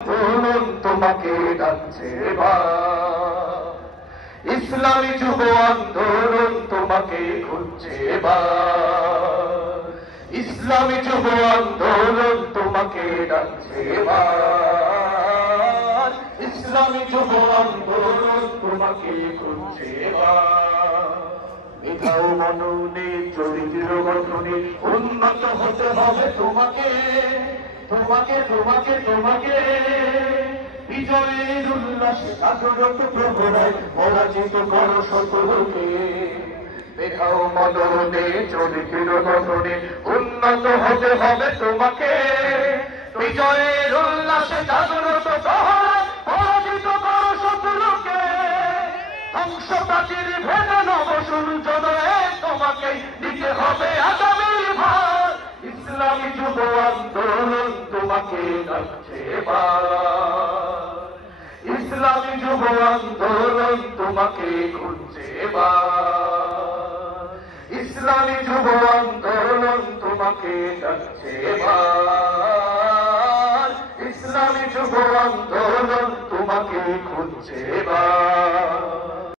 আন্দোলন তোমাকে ডাকছে এবার, ইসলামী যুব আন্দোলন তোমাকে খুঁজছে এবার, ইসলামী যুব আন্দোলন তোমাকে ডাকছে এবার, ইসলামী যুব আন্দোলন তোমাকে খুঁজছে এবার। মেধাও মননে চরিত্র গঠনে উন্নত হতে হবে তোমাকে, তোমাকে তোমাকে তোমাকে বিজয়ের উল্লাসে জাগ্রত প্রহরায় পরাজিত করো শত্রুকে। মেধাও মননে চরিত্র গঠনে উন্নত হতে হবে তোমাকে, বিজয়ের উল্লাসে জাগ্রত প্রহরায় পরাজিত করো শত্রুকে। ধ্বংসপ্রাচীর ভেঙে নব সূর্যোদয়ে তোমাকে দিতে হবে আগামীর ভার, ইসলামী যুব আন্দোলন তোমাকে ডাকছে এবার, ইসলামী যুব আন্দোলন তোমাকে খুঁজছে এবার, ইসলামী যুব আন্দোলন তোমাকে ডাকছে এবার, ইসলামী যুব আন্দোলন